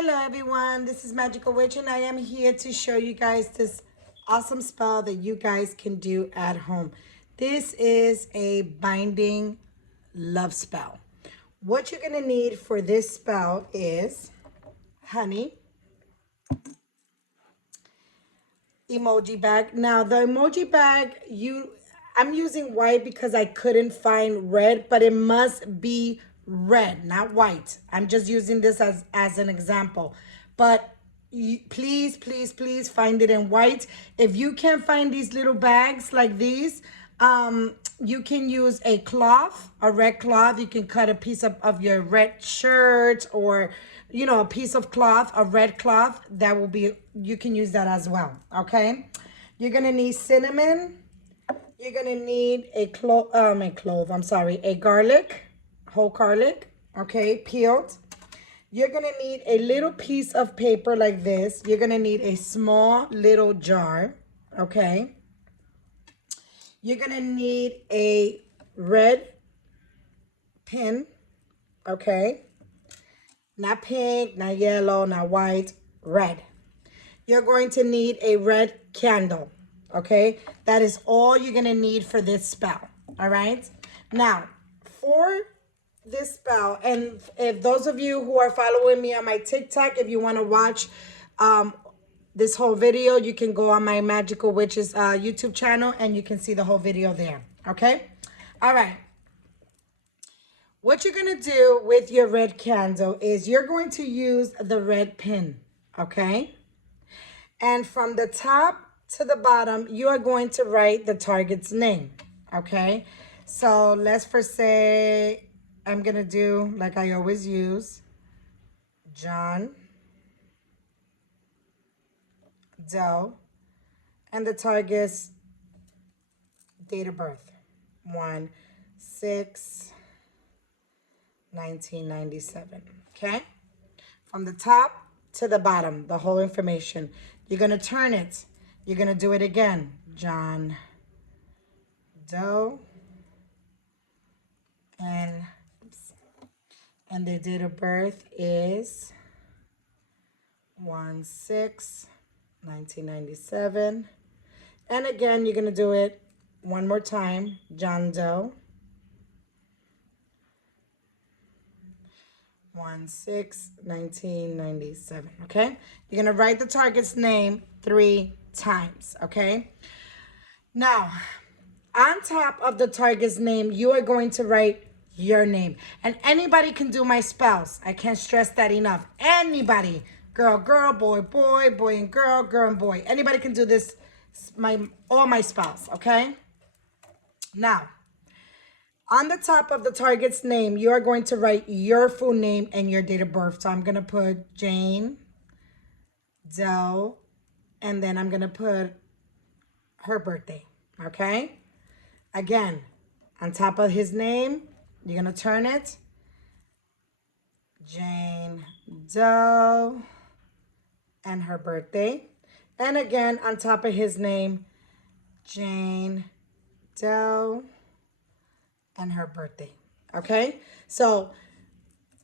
Hello everyone, this is Magical Witch and I am here to show you guys this awesome spell that you guys can do at home. This is a binding love spell. What you're going to need for this spell is honey, emoji bag. Now the emoji bag, I'm using white because I couldn't find red, but it must be red, not white. I'm just using this as an example. But please, please, please find it in white. If you can't find these little bags like these, you can use a cloth, a red cloth. You can cut a piece of your red shirt or, a piece of cloth, a red cloth. That will be, you can use that as well, okay? You're going to need cinnamon. You're going to need a garlic, whole garlic, okay, peeled. You're going to need a little piece of paper like this. You're going to need a small little jar, okay? You're going to need a red pin, okay? Not pink, not yellow, not white, red. You're going to need a red candle, okay? That is all you're going to need for this spell, all right? Now, for this spell, and if those of you who are following me on my TikTok, if you want to watch this whole video, you can go on my Magical Witches YouTube channel and you can see the whole video there, okay? All right. What you're going to do with your red candle is you're going to use the red pin, okay? And from the top to the bottom, you are going to write the target's name, okay? So let's first say, I'm going to do like I always use, John Doe, and the target's date of birth, 1/6/1997, okay? From the top to the bottom, the whole information. You're going to turn it. You're going to do it again. John Doe, and the date of birth is 1/6/1997. And again, you're going to do it one more time. John Doe, 1/6/1997, okay? You're going to write the target's name 3 times, okay? Now, on top of the target's name, you are going to write your name. And anybody can do my spells. I can't stress that enough. Anybody. Girl, girl, boy, boy, boy and girl, girl and boy. Anybody can do this, all my spells, okay? Now, on the top of the target's name, you are going to write your full name and your date of birth. So I'm going to put Jane Doe, and then I'm going to put her birthday, okay? Again, on top of his name, you're going to turn it. Jane Doe and her birthday. And again, on top of his name, Jane Doe and her birthday. Okay? So,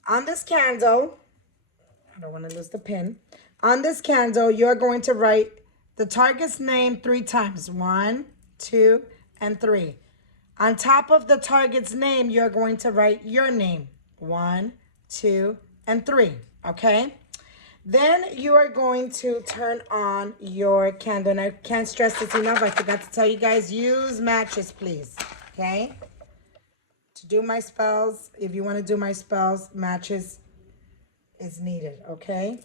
on this candle, I don't want to lose the pin. On this candle, you're going to write the target's name 3 times. 1, 2, and 3. On top of the target's name, you're going to write your name. 1, 2, and 3. Okay? Then you are going to turn on your candle. And I can't stress this enough. I forgot to tell you guys, use matches, please. Okay? To do my spells, if you want to do my spells, matches is needed. Okay?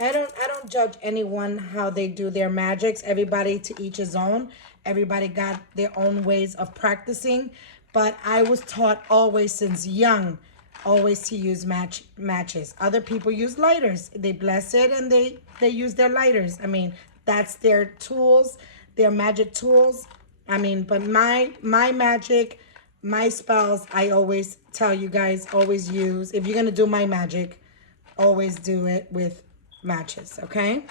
I don't judge anyone how they do their magics. Everybody to each his own. Everybody got their own ways of practicing. But I was taught always since young, always to use matches. Other people use lighters. They bless it and they use their lighters. I mean, that's their tools, their magic tools. I mean, but my magic, my spells, I always tell you guys, always use. If you're going to do my magic, always do it with matches, okay?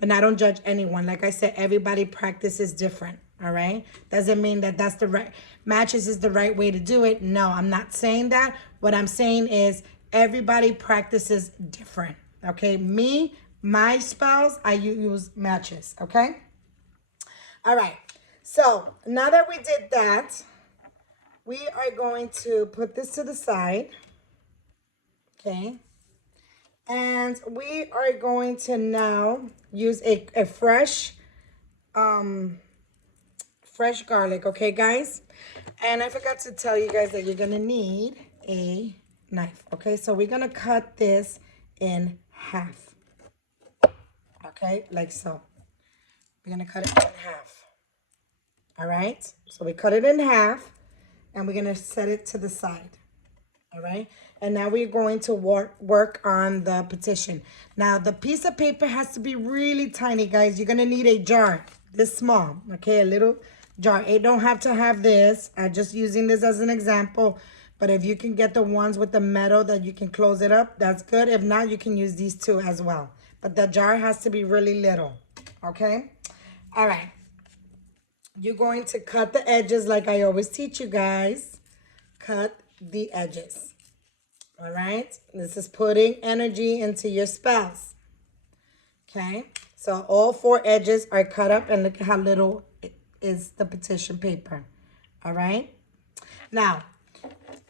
And I don't judge anyone. Like I said, everybody practices different, all right? Doesn't mean that that's the right, matches is the right way to do it. No, I'm not saying that. What I'm saying is everybody practices different, Okay, my spells, I use matches. Okay. All right. So now that we did that, we are going to put this to the side. Okay. And we are going to now use a fresh garlic, okay, guys? And I forgot to tell you guys that you're gonna need a knife, okay? So we're gonna cut this in half, okay? Like so. We're gonna cut it in half, all right? So we cut it in half, and we're gonna set it to the side. All right. And now we're going to work on the petition. Now the piece of paper has to be really tiny, guys. You're going to need a jar this small. Okay. A little jar. It don't have to have this. I'm just using this as an example. But if you can get the ones with the metal that you can close it up, that's good. If not, you can use these two as well. But the jar has to be really little. Okay. All right. You're going to cut the edges like I always teach you guys. Cut the edges. All right. This is putting energy into your spells. Okay. So all 4 edges are cut up, and look at how little is the petition paper. All right. Now,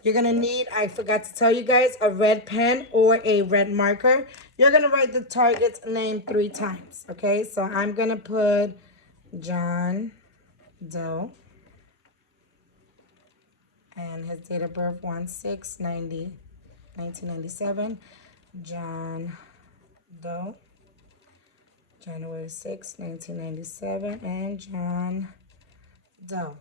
you're going to need, I forgot to tell you guys, a red pen or a red marker. You're going to write the target's name 3 times. Okay. So I'm going to put John Doe. And his date of birth, 1997. John Doe. January 6, 1997. And John Doe.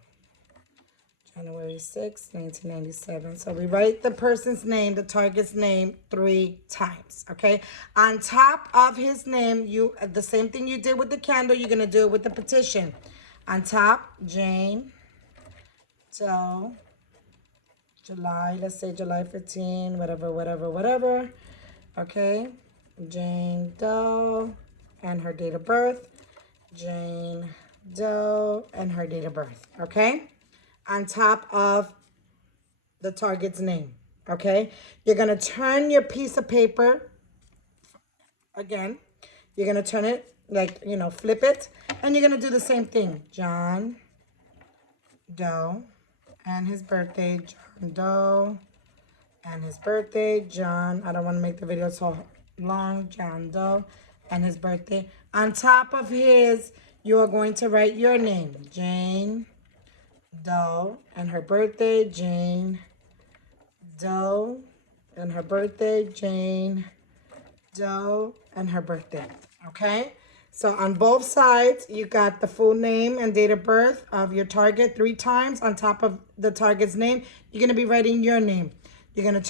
January 6, 1997. So we write the person's name, the target's name, 3 times, okay? On top of his name, the same thing you did with the candle, you're going to do it with the petition. On top, Jane Doe. July, let's say July 15, whatever. Okay. Jane Doe and her date of birth. Jane Doe and her date of birth. Okay. On top of the target's name. Okay. You're going to turn your piece of paper again. You're going to turn it like, flip it. And you're going to do the same thing. John Doe and his birthday. John Doe. And his birthday, John. I don't want to make the video so long. John Doe and his birthday. On top of his, you are going to write your name. Jane Doe and her birthday. Jane Doe and her birthday. Jane Doe and her birthday. Okay? So on both sides, you got the full name and date of birth of your target 3 times. On top of the target's name, you're going to be writing your name. You're going to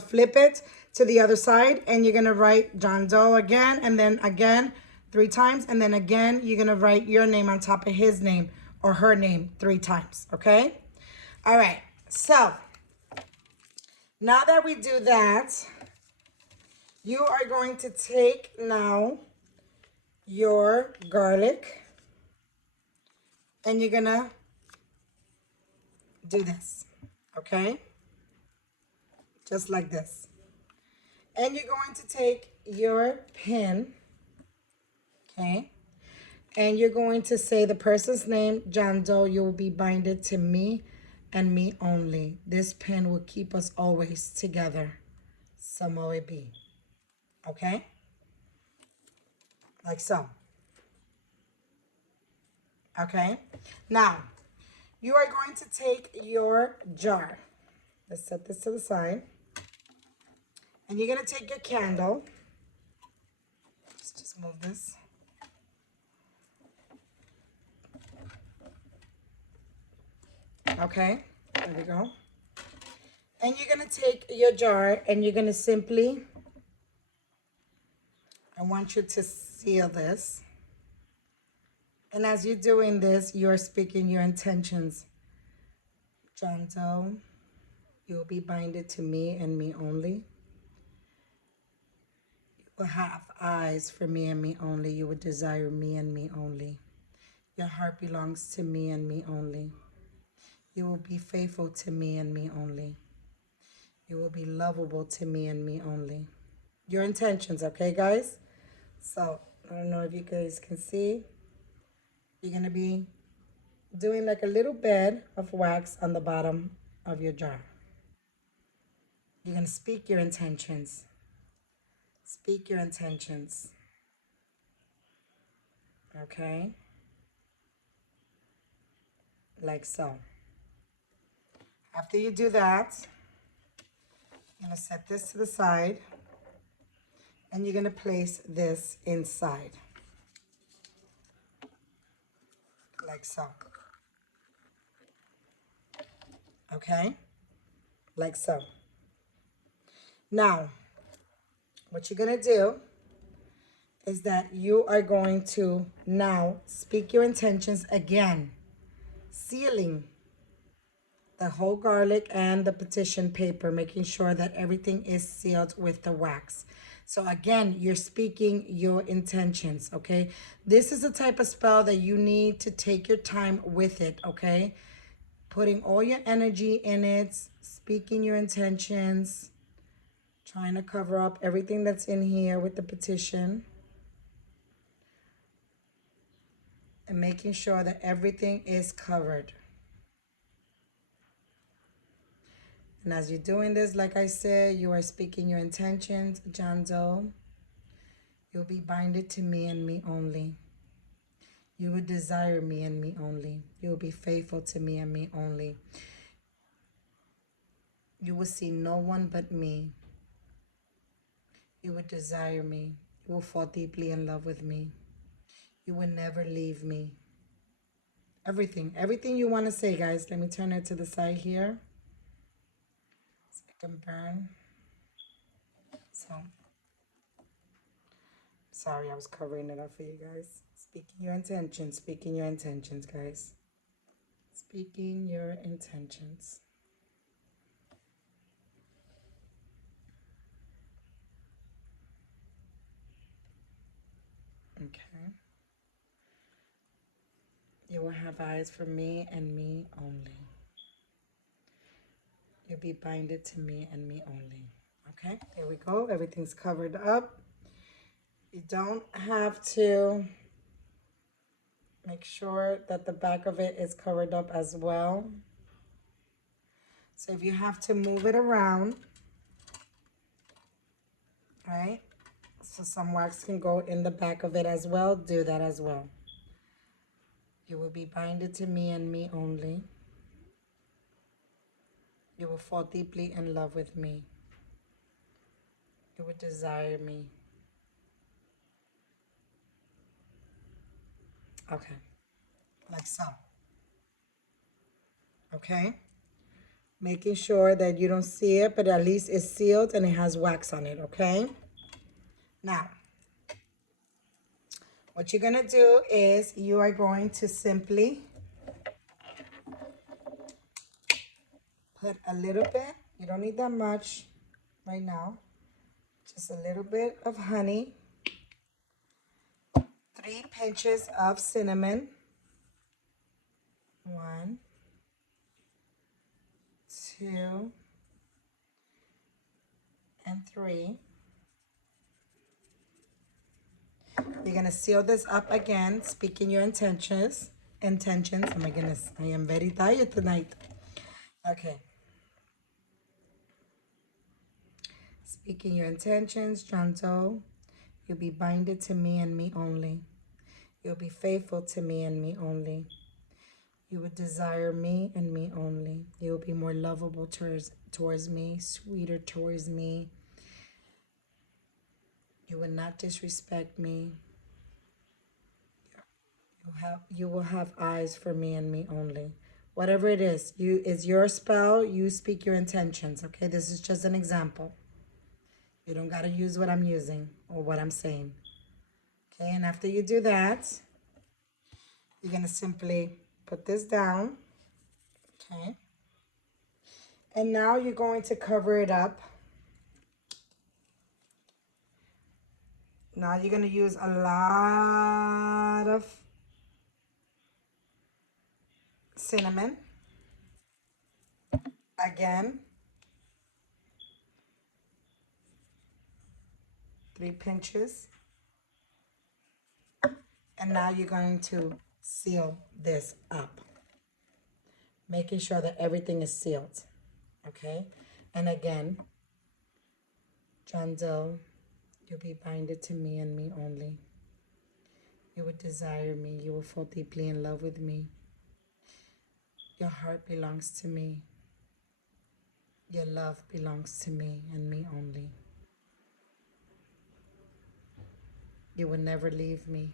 flip it to the other side, and you're going to write John Doe again, and then again 3 times, and then again, you're going to write your name on top of his name or her name 3 times, okay? All right, so now that we do that, you are going to take now your garlic, and you're going to do this, okay? Just like this. And you're going to take your pen, okay? And you're going to say the person's name, John Doe. You will be binded to me and me only. This pen will keep us always together. Samoa B. Okay? Like so. Okay? Now, you are going to take your jar. Let's set this to the side. And you're going to take your candle. Let's just move this. Okay, there we go. And you're going to take your jar and you're going to simply, I want you to seal this. And as you're doing this, you're speaking your intentions. John Doe, you will be binded to me and me only. You will have eyes for me and me only. You will desire me and me only. Your heart belongs to me and me only. You will be faithful to me and me only. You will be lovable to me and me only. Your intentions, okay, guys? So, I don't know if you guys can see. You're going to be doing like a little bed of wax on the bottom of your jar. You're going to speak your intentions. Speak your intentions. Okay? Like so. After you do that, you're going to set this to the side and you're going to place this inside. Like so. Okay? Like so. Now, what you're going to do is that you are going to now speak your intentions again, sealing the whole garlic and the petition paper, making sure that everything is sealed with the wax. So again, you're speaking your intentions, okay? This is a type of spell that you need to take your time with it, okay? Putting all your energy in it, speaking your intentions, trying to cover up everything that's in here with the petition, and making sure that everything is covered. And as you're doing this, like I said, you are speaking your intentions, John Doe. You'll be binded to me and me only. You will desire me and me only. You will be faithful to me and me only. You will see no one but me. You will desire me. You will fall deeply in love with me. You will never leave me. Everything you want to say, guys. Let me turn it to the side here so I can burn. So, sorry, I was covering it up for you guys. Speaking your intentions, guys. Speaking your intentions. Okay. You will have eyes for me and me only. You'll be binded to me and me only. Okay, there we go. Everything's covered up. You don't have to make sure that the back of it is covered up as well. So if you have to move it around, right? So some wax can go in the back of it as well. Do that as well. You will be binded to me and me only. You will fall deeply in love with me. You will desire me. Okay, like so. Okay, making sure that you don't see it, but at least it's sealed and it has wax on it, okay? Now, what you're gonna do is you are going to simply put a little bit, you don't need that much right now, just a little bit of honey, 3 pinches of cinnamon, 1, 2, and 3. You're gonna seal this up again, speaking your intentions. Oh my goodness, I am very tired tonight. Okay. Speaking your intentions, Janto. You'll be binded to me and me only. You'll be faithful to me and me only. You would desire me and me only. You will be more lovable towards me, sweeter towards me. You will not disrespect me. You will have eyes for me and me only. Whatever it is your spell. You speak your intentions. Okay, this is just an example. You don't gotta use what I'm using or what I'm saying. Okay, and after you do that, you're gonna simply put this down. Okay, and now you're going to cover it up. Now you're gonna use a lot of cinnamon. Again, 3 pinches. And now you're going to seal this up, making sure that everything is sealed. Okay? And again, John Doe, you'll be binded to me and me only. You would desire me. You will fall deeply in love with me. Your heart belongs to me. Your love belongs to me and me only. You will never leave me.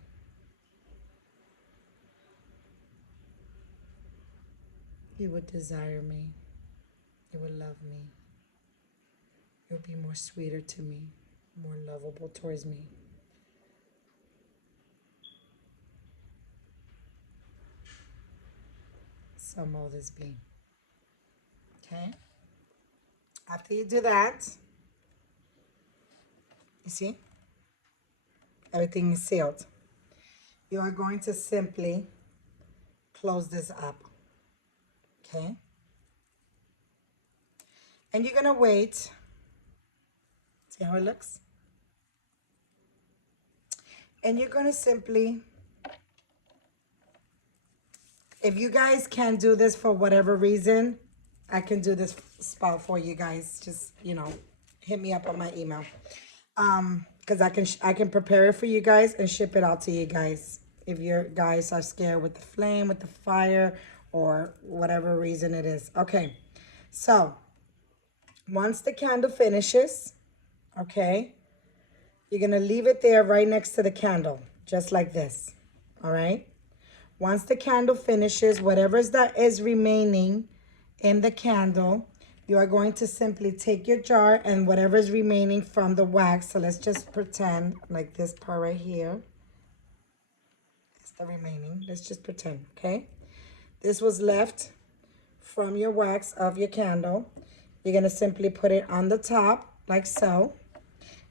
You would desire me. You will love me. You'll be more sweeter to me, more lovable towards me. So will this be. Okay? After you do that, you see, everything is sealed. You are going to simply close this up. Okay? And you're going to wait. See how it looks? And you're going to simply, if you guys can't do this for whatever reason, I can do this spell for you guys. Just, hit me up on my email. Because I can prepare it for you guys and ship it out to you guys. If your guys are scared with the flame, with the fire, or whatever reason it is. Okay. So, once the candle finishes, okay, you're going to leave it there right next to the candle, just like this, all right? Once the candle finishes, whatever that is remaining in the candle, you are going to simply take your jar and whatever is remaining from the wax, so let's just pretend like this part right here is the remaining. Let's just pretend, okay? This was left from your wax of your candle. You're going to simply put it on the top, like so.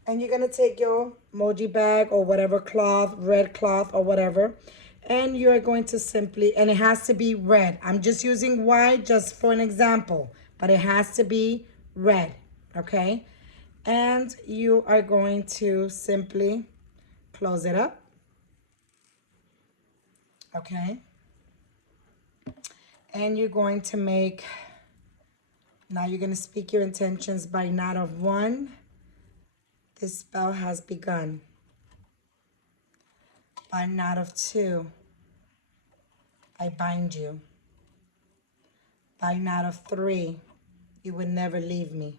And you're going to take your Moji bag or whatever cloth, red cloth or whatever. And you're going to simply, and it has to be red. I'm just using white just for an example. But it has to be red, okay? And you are going to simply close it up. Okay? And you're going to make, now you're going to speak your intentions by knot of 1. This spell has begun. By knot of 2, I bind you. By knot of 3, you would never leave me.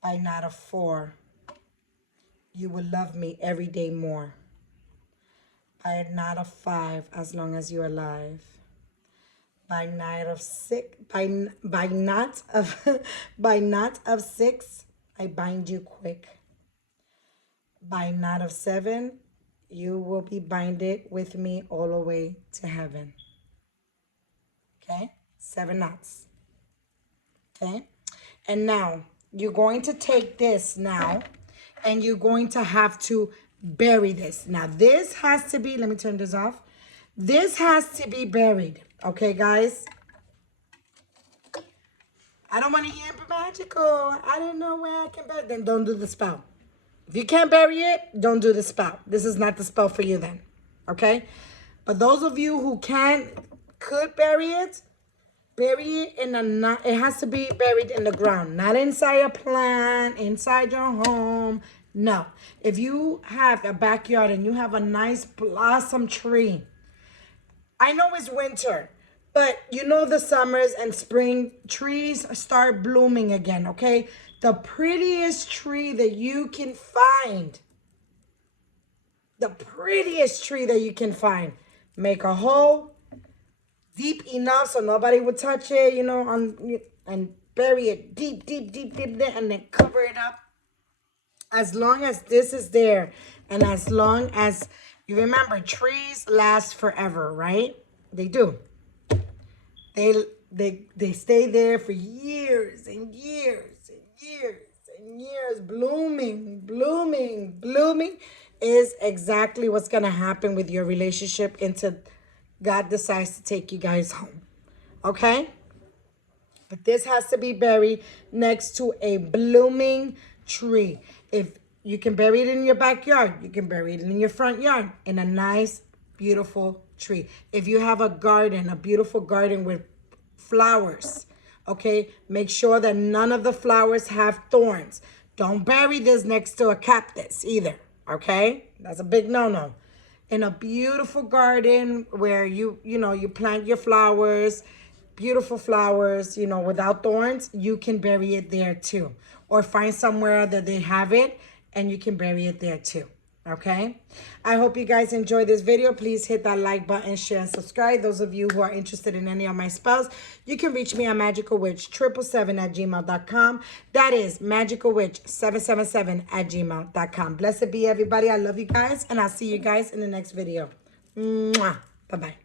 By knot of 4, you will love me every day more. By a knot of 5, as long as you're alive. By knot of 6, by knot of 6, I bind you quick. By knot of 7, you will be binded with me all the way to heaven. Okay? 7 knots. Okay? And now, you're going to take this now, and you're going to have to bury this. Now, this has to be, let me turn this off. This has to be buried. Okay, guys? I don't want to hear magical. I didn't know where I can bury it. Then don't do the spell. If you can't bury it, don't do the spell. This is not the spell for you then. Okay? But those of you who could bury it in it has to be buried in the ground. Not inside a plant, inside your home. No. If you have a backyard and you have a nice blossom tree, I know it's winter, but you know the summers and spring trees start blooming again, okay? The prettiest tree that you can find. The prettiest tree that you can find. Make a hole deep enough so nobody would touch it, and bury it deep, and then cover it up. As long as this is there, and as long as you remember, trees last forever, right? They do. They stay there for years and years and years and years. Blooming is exactly what's going to happen with your relationship until God decides to take you guys home. Okay? But this has to be buried next to a blooming tree. If You can bury it in your backyard. You can bury it in your front yard in a nice, beautiful tree. If you have a garden, a beautiful garden with flowers, okay, make sure that none of the flowers have thorns. Don't bury this next to a cactus either, okay? That's a big no-no. In a beautiful garden where you plant your flowers, beautiful flowers, without thorns, you can bury it there too. Or find somewhere that they have it and you can bury it there too. Okay, I hope you guys enjoyed this video. Please hit that like button, share, and subscribe. Those of you who are interested in any of my spells, you can reach me at magicalwitch777@gmail.com. That is magicalwitch777@gmail.com. Blessed be everybody. I love you guys, and I'll see you guys in the next video. Mwah. Bye-bye.